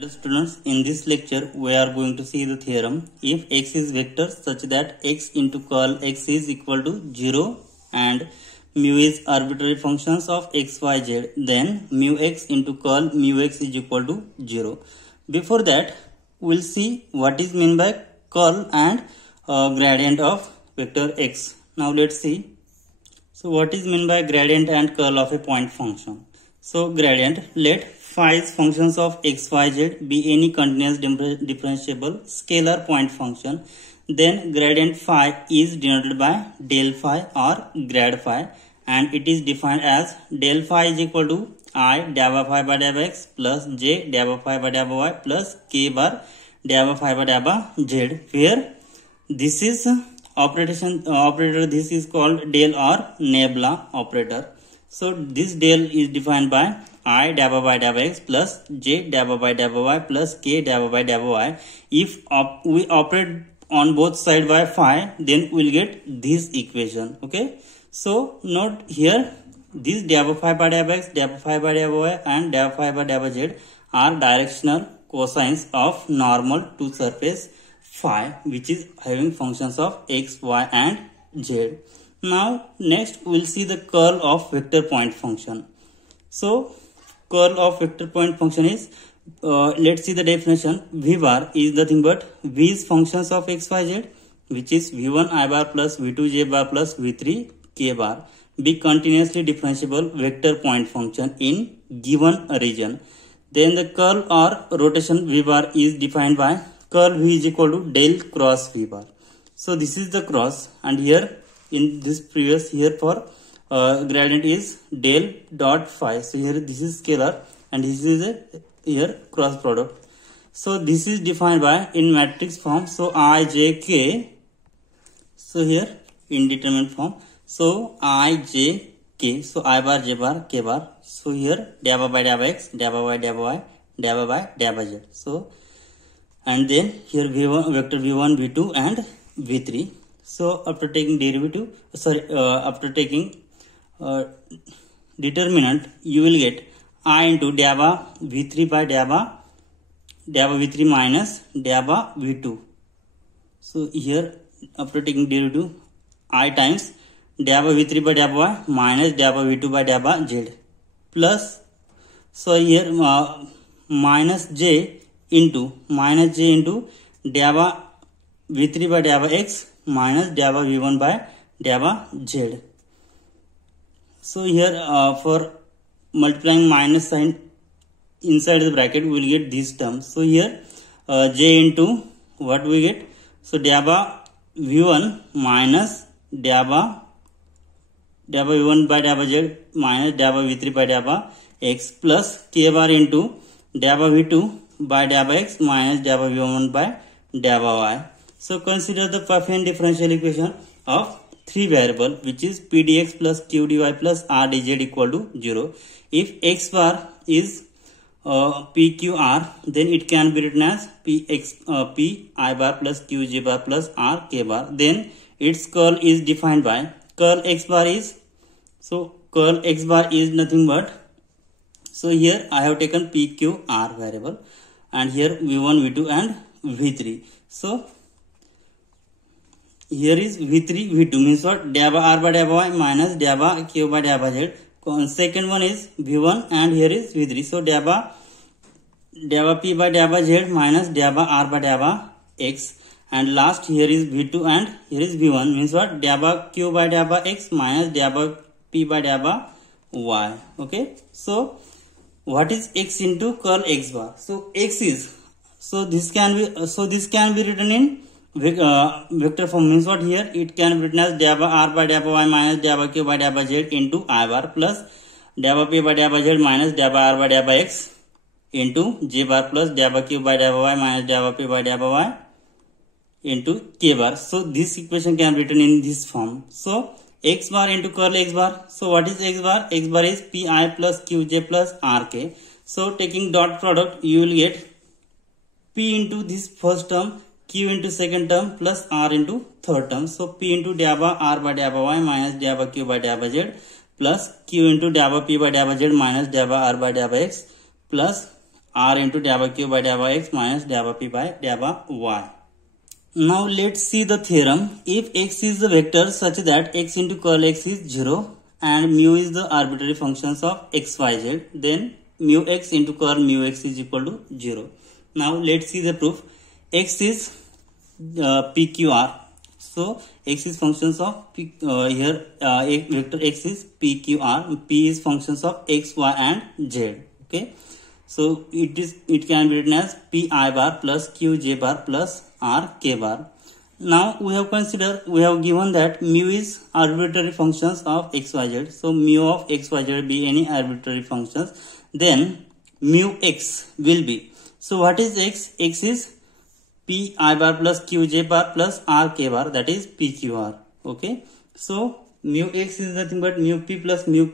Dear students, in this lecture we are going to see the theorem. If x is vector such that x into curl x is equal to 0 and mu is arbitrary functions of x, y, z, then mu x into curl mu x is equal to 0. Before that, we'll see what is meant by curl and gradient of vector x. Now let's see. So what is meant by gradient and curl of a point function? So gradient, let phi is functions of x, y, z be any continuous differentiable scalar point function. Then gradient phi is denoted by del phi or grad phi, and it is defined as del phi is equal to I dabba phi by dabba x plus j dabba phi by dabba y plus k bar dabba phi by dabba z, where this is operator, this is called del or nabla operator. So this del is defined by I dabba by dabba x plus j dabba by dabba y plus k dabba by dabba y. If we operate on both sides by phi, then we will get this equation. Okay. So note here, this dabba phi by dabba x, dabba phi by dabba y and dabba phi by dabba z are directional cosines of normal to surface phi, which is having functions of x, y and z. Now next we will see the curl of vector point function. So curl of vector point function is, let's see the definition. V bar is nothing but v is functions of x, y, z, which is v1 I bar plus v2 j bar plus v3 k bar, be continuously differentiable vector point function in given region. Then the curl or rotation v bar is defined by curl v is equal to del cross v bar. So this is the cross, and here in this previous, here for gradient is del dot phi. So here this is scalar and this is a here cross product. So this is defined by in matrix form. So I j k. So here indeterminate form. So I j k. So I bar j bar k bar. So here dabba by dabba x, dabba by dabba y, dabba by dabba z. So and then here v1 vector v1 v2 and v3. So after taking derivative, after taking determinant, you will get I into dabba v3 by dabba v3 minus dabba v2. So here after taking derivative, I times dabba v3 by dabba y minus dabba v2 by dabba z plus, so here minus j into dabba v3 by dabba x minus dabba v1 by dabba z. So here for multiplying minus sign inside the bracket, we will get this term. So here j into what we get? So dabba v1 minus dabba v1 by dabba z minus dabba v3 by dabba x plus k bar into dabba v2 by dabba x minus dabba v1 by dabba y. So consider the Pfaffian differential equation of three variable, which is p dx plus q dy plus r dz equal to 0. If x bar is p q r, then it can be written as p I bar plus q j bar plus r k bar. Then its curl is defined by curl x bar is, so curl x bar is nothing but, so here I have taken p q r variable and here v1 v2 and v3. So here is v3 v2 means what? Dabba r by dabba y minus dabba q by dabba z. Second one is v1 and here is v3. So dabba p by dabba z minus dabba r by dabba x, and last here is v2 and here is v1 means what? Dabba q by dabba x minus dabba p by dabba y. Okay. So what is x into curl x bar? So x is, so this can be written in vector form, means what? Here it can be written as dabba r by dabba y minus dabba q by dabba z into I bar plus dabba p by dabba z minus dabba r by dabba x into j bar plus dabba q by dabba y minus dabba p by dabba y into k bar. So this equation can be written in this form. So x bar into curl x bar. So what is x bar? X bar is pi plus qj plus rk. So taking dot product, you will get p into this first term, q into second term plus r into third term. So p into dabba r by dabba y minus dabba q by dabba z plus q into dabba p by dabba z minus dabba r by dabba x plus r into dA by q by dA by x minus dA by p by dA by y. Now let's see the theorem. If x is the vector such that x into curl x is 0 and mu is the arbitrary functions of x, y, z, then mu x into curl mu x is equal to 0. Now let's see the proof. X is PQR. So x is functions of here vector x is PQR. P is functions of x, y, and z. Okay. So it can be written as Pi bar plus Qj bar plus R K bar. Now we have given that mu is arbitrary functions of x, y, z. So mu of x, y, z be any arbitrary functions. Then mu x will be. So what is x? X is Pi bar plus Qj bar plus R K bar, that is PQR. Okay. So mu x is nothing but mu p plus mu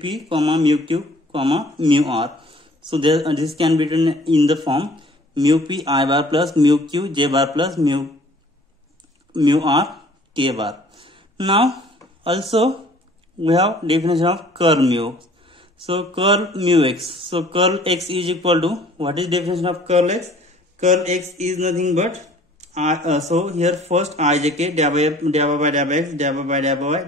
p comma mu q comma mu r. So this can be written in the form mu p I bar plus mu q j bar plus mu r k bar. Now also we have definition of curl mu. So curl mu x. So curl x is equal to, what is definition of curl x? Curl x is nothing but so here first ijk dA by x, dA by y,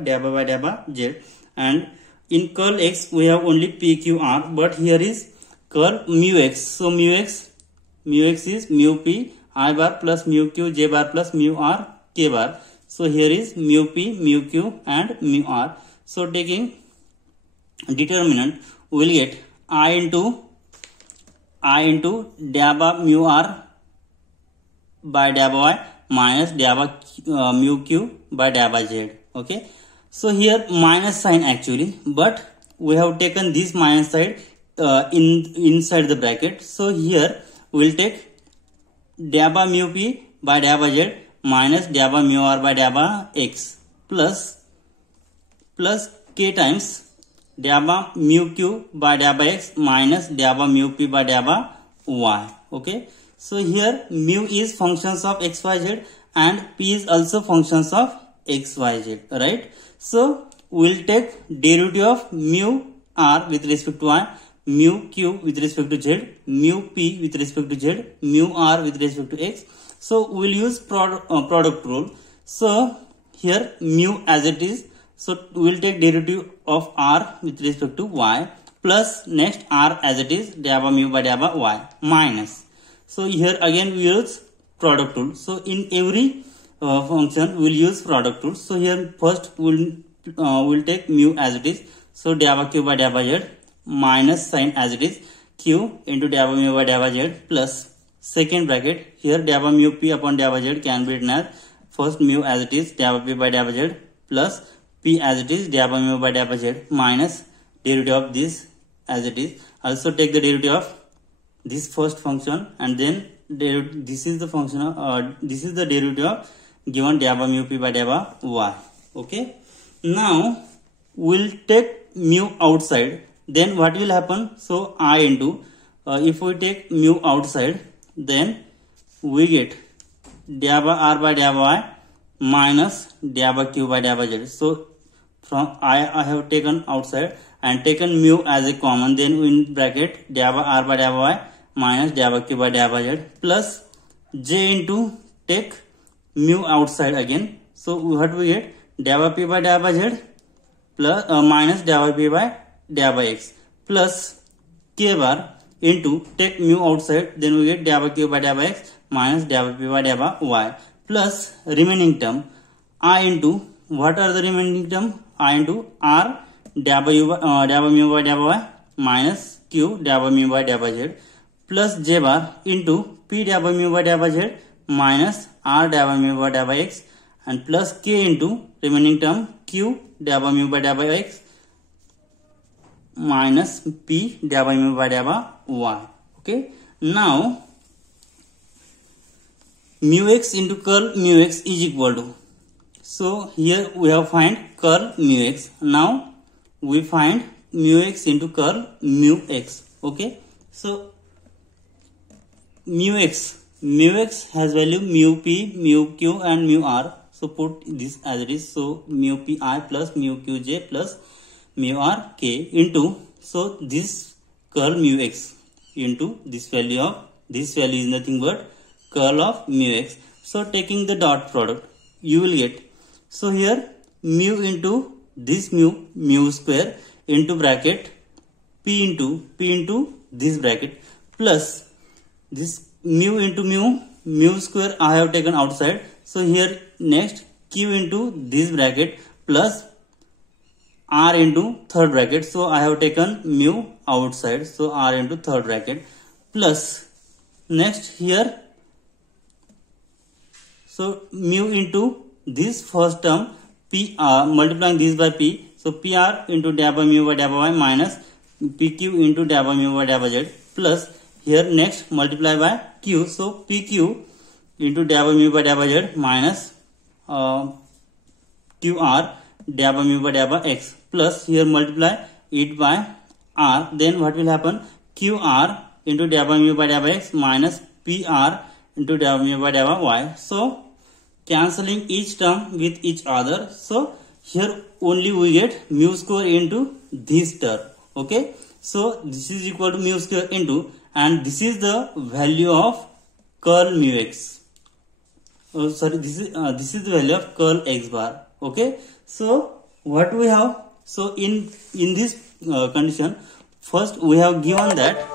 dA by z, and in curl x we have only PQR, but here is curl mu x. So mu x is mu p I bar plus mu q j bar plus mu r k bar. So here is mu p, mu q, and mu r. So taking determinant, we will get I into dA by mu r by dA by y minus dA by mu q by dA by z. Okay. So here minus sign actually, but we have taken this minus side inside the bracket. So here we will take dA by mu p by dA by z minus dA by mu r by dA by x plus k times dA by mu q by dA by x minus dA by mu p by dA by y. Okay. So here mu is functions of x, y, z, and p is also functions of x, y, z. Right. So we will take derivative of mu r with respect to y, mu q with respect to z, mu p with respect to z, mu r with respect to x. So we will use product rule. So here mu as it is. So we will take derivative of r with respect to y plus next r as it is dA by mu by dA by y minus. So here again we use product rule. So in every function we will use product rule. So here first we will take mu as it is. So dA by q by dA by z minus sign as it is q into dA by mu by dA by z plus second bracket, here dA by mu p upon dA by z can be written as first mu as it is dA by p by dA by z plus p as it is dA by mu by dA by z minus derivative of this as it is. Also take the derivative of this first function, and then this is the function of this is the derivative of given dA by mu p by dA by y. Okay. Now we'll take mu outside. Then what will happen? So I into if we take mu outside, then we get dA by r by dA by y minus dA by q by dA by z. So from I have taken outside and taken mu as a common. Then in bracket dA by r by dA by y minus dA by q by dA by z plus j into take mu outside again. So what we get? dA by p by dA by z plus minus dA by p by dA by x plus k bar into take mu outside, then we get dA by q by dA by x minus dA by p by dA by y plus remaining term I into, what are the remaining term? I into r dA by mu by dA by y minus q dA by mu by dA by z plus j bar into p dA by mu by dA by z minus r dA by mu by dA by x and plus k into remaining term q dA by mu by dA by x minus p dA by mu by dA by y. Okay. Now mu x into curl mu x is equal to, so here we have find curl mu x. Now we find mu x into curl mu x. Okay. So mu x has value mu p, mu q, and mu r. So put this as it is. So mu p I plus mu q j plus mu r k into, so this curl mu x into this value is nothing but curl of mu x. So taking the dot product, you will get, so here mu into this mu square into bracket p into this bracket plus this mu into mu square I have taken outside. So here next q into this bracket plus r into third bracket. So I have taken mu outside. So r into third bracket plus next here, so mu into this first term p multiplying this by p. So pr into dA by mu by dA by y minus pq into dA by mu by dA by z plus here next multiply by q. So pq into dA by mu by dA by z minus qr dA by mu by dA by x plus here multiply it by r. Then what will happen? qr into dA by mu by dA by x minus pr into dA by mu by dA by y. So cancelling each term with each other. So here only we get mu square into this term. Okay. So this is equal to mu square into, and this is the value of curl mu x. Oh, sorry, this is the value of curl x bar. Okay. So what we have? So in this condition, first we have given that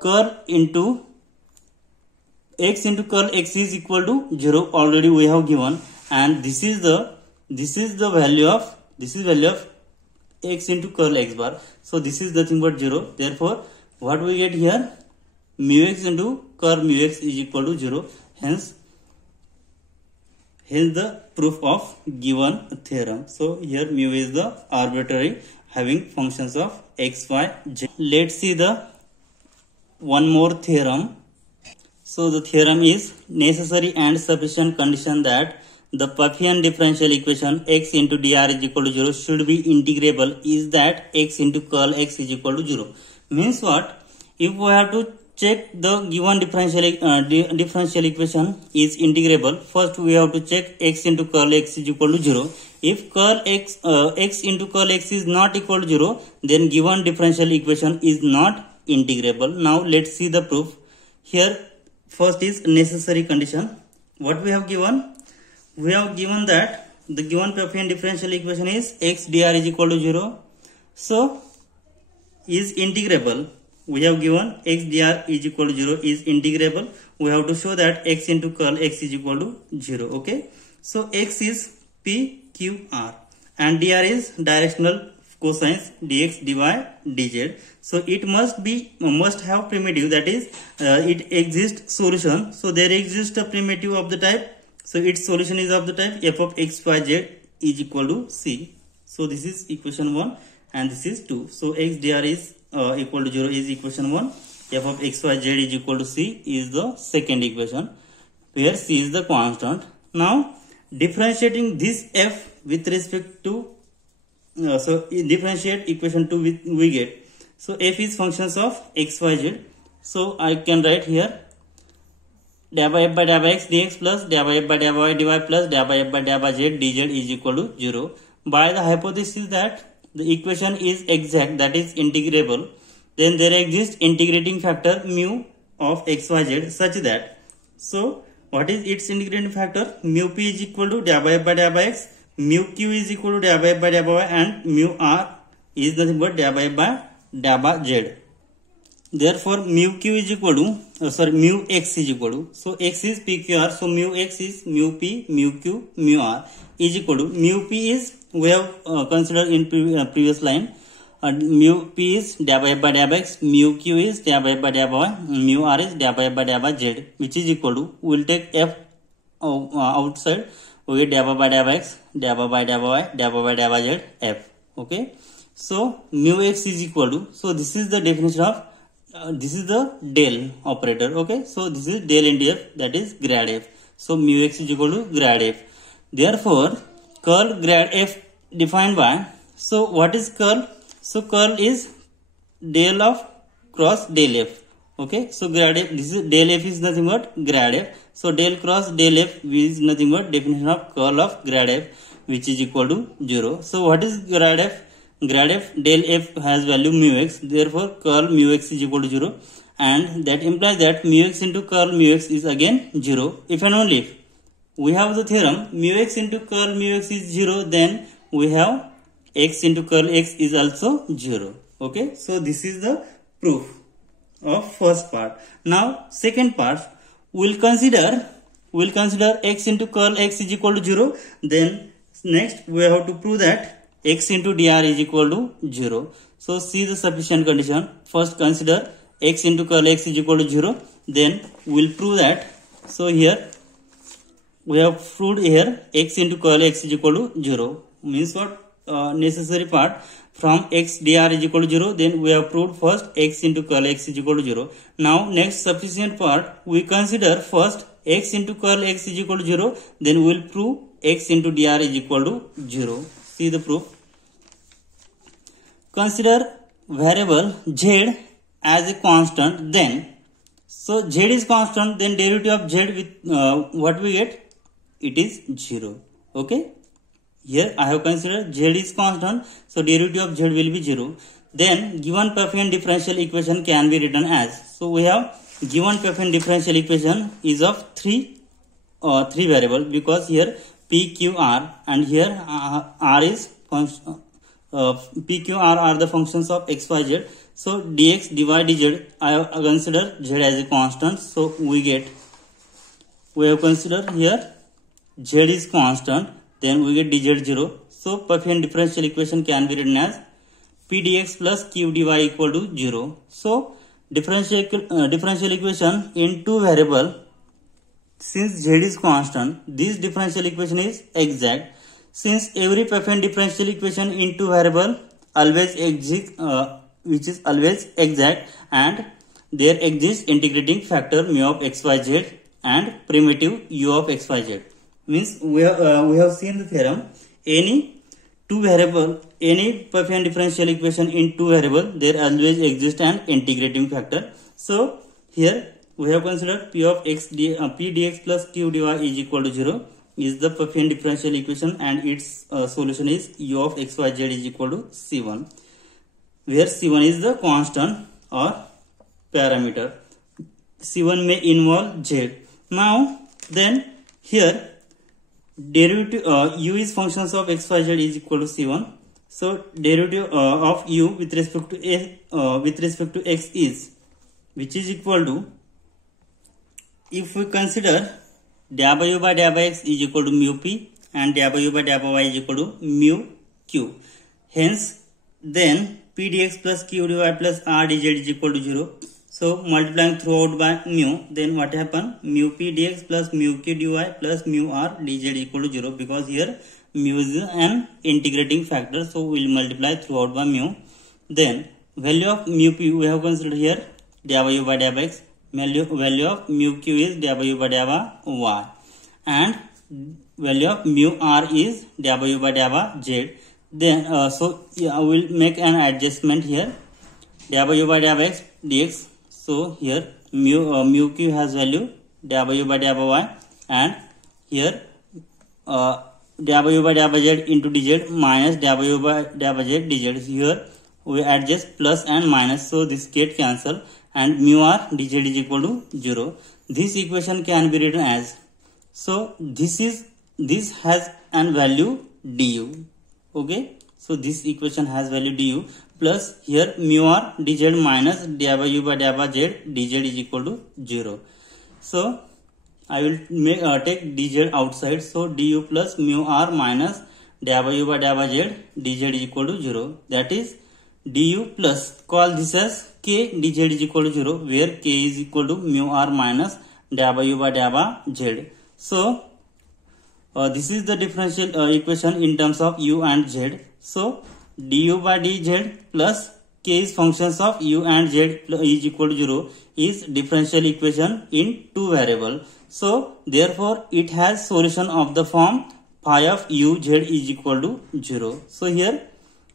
curl into x into curl x is equal to 0. Already we have given, and this is the value of x into curl x bar. So this is nothing but 0. Therefore what we get here, mu x into curl mu x is equal to 0. Hence the proof of given theorem. So here mu is the arbitrary having functions of x, y, z. Let's see the one more theorem. So the theorem is necessary and sufficient condition that the Pfaffian differential equation x into dr is equal to 0 should be integrable is that x into curl x is equal to 0. Means what? If we have to check the given differential equation is integrable, first we have to check x into curl x is equal to 0. If curl x into curl x is not equal to 0, then given differential equation is not integrable. Now let's see the proof. Here first is necessary condition. What we have given? We have given that the given Pfaffian differential equation is x dr is equal to 0. So is integrable. We have given x dr is equal to 0 is integrable. We have to show that x into curl x is equal to 0. Okay. So x is p q r and dr is directional cosines dx dy dz. So it must have primitive, that is it exists solution. So there exists a primitive of the type. So its solution is of the type f of x y z is equal to c. So this is equation 1 and this is 2. So x dr is equal to 0 is equation 1. F of x y z is equal to c is the second equation, where c is the constant. Now differentiating this f with respect to so differentiate equation 2 with we get, so f is functions of x y z. So I can write here dA by f by dA by x dx plus dA by f by dA by y dy plus dA by f by dA by z dz is equal to 0. By the hypothesis that the equation is exact, that is integrable, then there exists integrating factor mu of x y z such that, so what is its integrating factor? Mu p is equal to dA by f by dA by x, mu q is equal to dA by f by dA by y, and mu r is nothing but dA by f by dA by z. Therefore mu q is equal to mu x is equal to, so x is pqr, so mu x is mu p mu q mu r is equal to, mu p is we have considered in previous line, mu p is dA by f by dA by x, mu q is dA by f by dA by y, mu r is dA by f by dA by z, which is equal to, we will take f outside, we get dA by dA by x, dA by dA by y, dA by dA by z f. Okay, so mu x is equal to, so this is the definition of this is the del operator. Okay, so this is del into f, that is grad f. So mu x is equal to grad f. Therefore curl grad f defined by, so what is curl? So curl is del of cross del f. Okay, so grad f, this is del f is nothing but grad f. So del cross del f is nothing but definition of curl of grad f, which is equal to 0. So what is grad f? Grad f, del f has value mu x, therefore curl mu x is equal to 0, and that implies that mu x into curl mu x is again 0 if and only if we have the theorem mu x into curl mu x is 0, then we have x into curl x is also 0. Okay, so this is the proof of first part. Now second part, we'll consider x into curl x is equal to 0. Then next we have to prove that x into dr is equal to 0. So see the sufficient condition. First consider x into curl x is equal to 0. Then we'll prove that. So here we have proved here x into curl x is equal to 0. Means what? Necessary part, from x dr is equal to 0. Then we have proved first x into curl x is equal to 0. Now next sufficient part, we consider first x into curl x is equal to 0. Then we will prove x into dr is equal to 0. See the proof. Consider variable z as a constant. Then so z is constant, then derivative of z with what we get? It is 0. Okay, here I have considered z is constant, so derivative of z will be 0. Then given Pfaffian differential equation can be written as, so we have given Pfaffian differential equation is of three variable, because here p, q, r, and here r is p, q, r are the functions of x, y, z. So dx, dy, dz I have considered z as a constant, so we have considered here z is constant, then we get dz 0. So Pfaffian differential equation can be written as p dx plus q dy equal to 0. So differential equation in two variable, since z is constant, this differential equation is exact. Since every Pfaffian differential equation in two variable always exists, which is always exact, and there exists integrating factor mu of xyz and primitive u of xyz. Means we have seen the theorem, any Pfaffian differential equation in two variable, there always exists an integrating factor. So here we have considered p of p dx plus q dy is equal to 0 is the Pfaffian differential equation, and its solution is u of xyz is equal to c1, where c1 is the constant or parameter. C1 may involve z. Now then here derivative u is functions of xyz is equal to c1. So derivative of u with respect to x is, which is equal to, if we consider dou by dou x is equal to mu p and dou by dou y is equal to mu q. Hence then p dx plus q dy plus r dz is equal to 0. So multiplying throughout by mu, then what happen? Mu p dx plus mu q dy plus mu r dz equal to 0, because here mu is an integrating factor, so we will multiply throughout by mu. Then value of mu p we have considered here dou by dou x, value of mu q is dou by dou y, and value of mu r is dou by dou z. Then so I will make an adjustment here, dou by dou x dx. So here mu q has value dou by dou y, and here dou by dou z into dz minus dou by dou z dz. Here we adjust plus and minus, so this get cancel, and mu r dz is equal to 0. This equation can be written as, so this has an value du. Okay, so this equation has value du, plus here mu r dz minus dou by dou z dz is equal to 0. So I will take dz outside, so du plus mu r minus dou by dou z dz is equal to 0. That is du plus, call this as k dz is equal to 0, where k is equal to mu r minus dou by dou z. So this is the differential equation in terms of u and z. So du by dz plus k is functions of u and z is equal to 0 is differential equation in two variable. So therefore it has solution of the form phi of u z is equal to 0. So here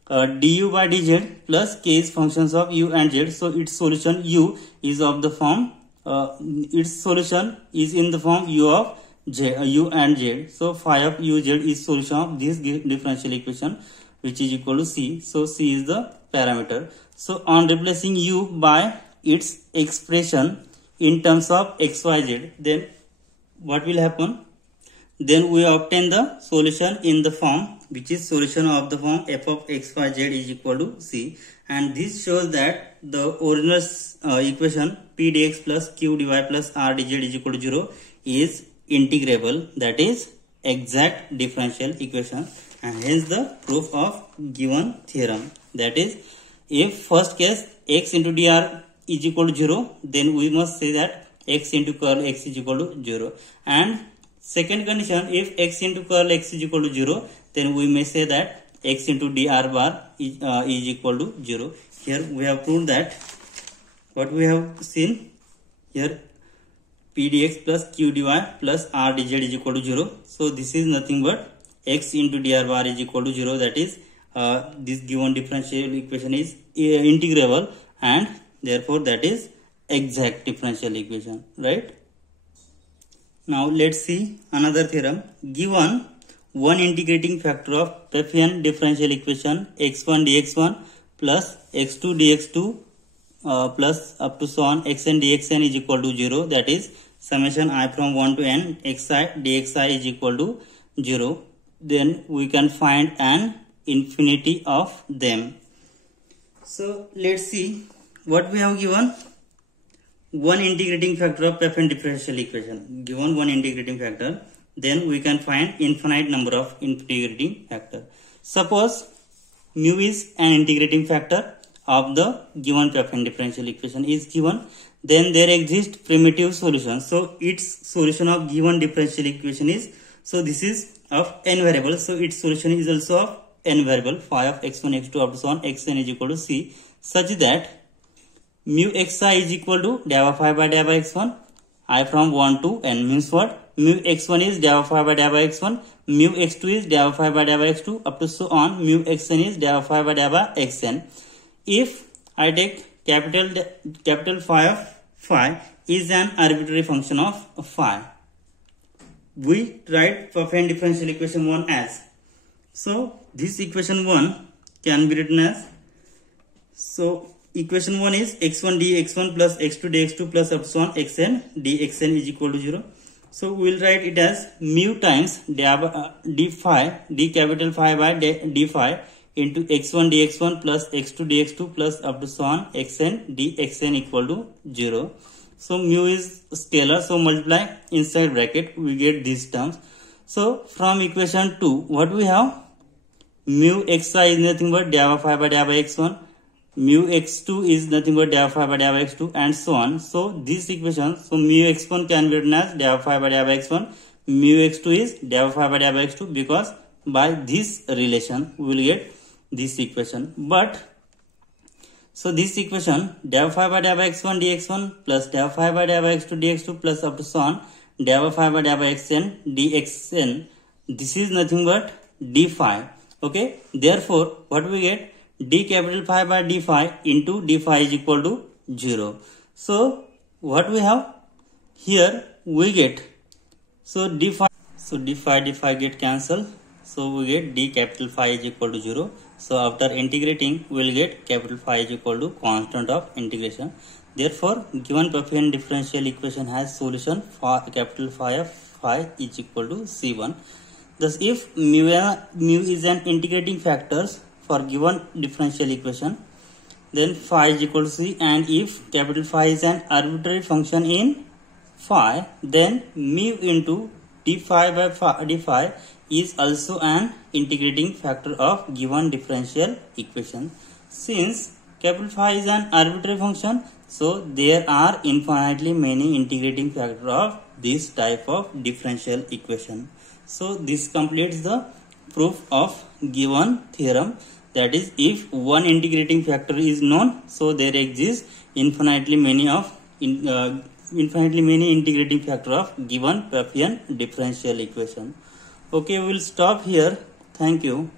du by dz plus k is functions of u and z. So its solution u is of the form its solution is in the form u of u and z. So phi of u z is solution of this differential equation, which is equal to c. So c is the parameter. So on replacing u by its expression in terms of xyz, then what will happen? Then we obtain the solution in the form which is solution of the form f of xyz is equal to c, and this shows that the original equation p dx plus q dy plus r dz is equal to 0 is integrable, that is exact differential equation, and hence the proof of given theorem. That is, if first case x into dr is equal to 0, then we must say that x into curl x is equal to 0, and second condition, if x into curl x is equal to 0, then we may say that x into dr bar is equal to 0. Here we have proved that what we have seen here, p dx plus q dy plus r dz is equal to 0. So this is nothing but x into dr bar is equal to 0, that is this given differential equation is integrable, and therefore that is exact differential equation, right? Now let's see another theorem. Given one integrating factor of Pfaffian differential equation x1 dx1 plus x2 dx2 plus up to so on xn dxn is equal to 0, that is summation I from 1 to n xi dxi is equal to 0, then we can find an infinity of them. So let's see what we have given. One integrating factor of Pfaffian differential equation. Given one integrating factor, then we can find infinite number of integrating factor. Suppose mu is an integrating factor of the given Pfaffian differential equation is given, then there exists primitive solution. So its solution of given differential equation is, so this is of n variable, so its solution is also of n variable, phi of x1 x2 up to so on xn is equal to c, such that mu xi is equal to del phi by del by x1 I from 1 to n, means what? Mu x1 is del phi by del by x1, mu x2 is del phi by del by x2 up to so on mu xn is del phi by del by xn. If I take capital phi of phi is an arbitrary function of phi, we write Pfaffian differential equation 1 as, so this equation 1 can be written as, so equation 1 is x1 dx1 plus x2 dx2 plus up to on xn dxn is equal to 0. So we will write it as mu times d phi, d capital phi by d phi into x1 dx1 plus x2 dx2 plus up to so on xn dxn equal to 0. So mu is scalar, so multiply inside bracket, we get these terms. So from equation 2, what we have? Mu xi is nothing but del phi by del by x1, mu x2 is nothing but del phi by del by x2, and so on. So this equation, so mu x1 can be written as del phi by del by x1, mu x2 is del phi by del by x2, because by this relation we will get this equation. But so this equation del phi by del by x1 dx1 plus del phi by del by x2 dx2 plus up to so on del phi by del by xn dxn, this is nothing but d phi. Okay, therefore what we get? D capital phi by d phi into d phi is equal to 0. So what we have here? We get, so d phi get cancelled, so we get d capital phi is equal to 0. So after integrating we will get capital phi is equal to constant of integration. Therefore given Pfaffian differential equation has solution for capital phi of phi is equal to c1. Thus if mu is an integrating factors for given differential equation, then phi is equal to c, and if capital phi is an arbitrary function in phi, then mu into d phi by d phi is also an integrating factor of given differential equation. Since capital phi is an arbitrary function, so there are infinitely many integrating factors of this type of differential equation. So this completes the proof of given theorem. That is, if one integrating factor is known, so there exists infinitely many integrating factor of given Pfaffian differential equation. Okay, we will stop here. Thank you.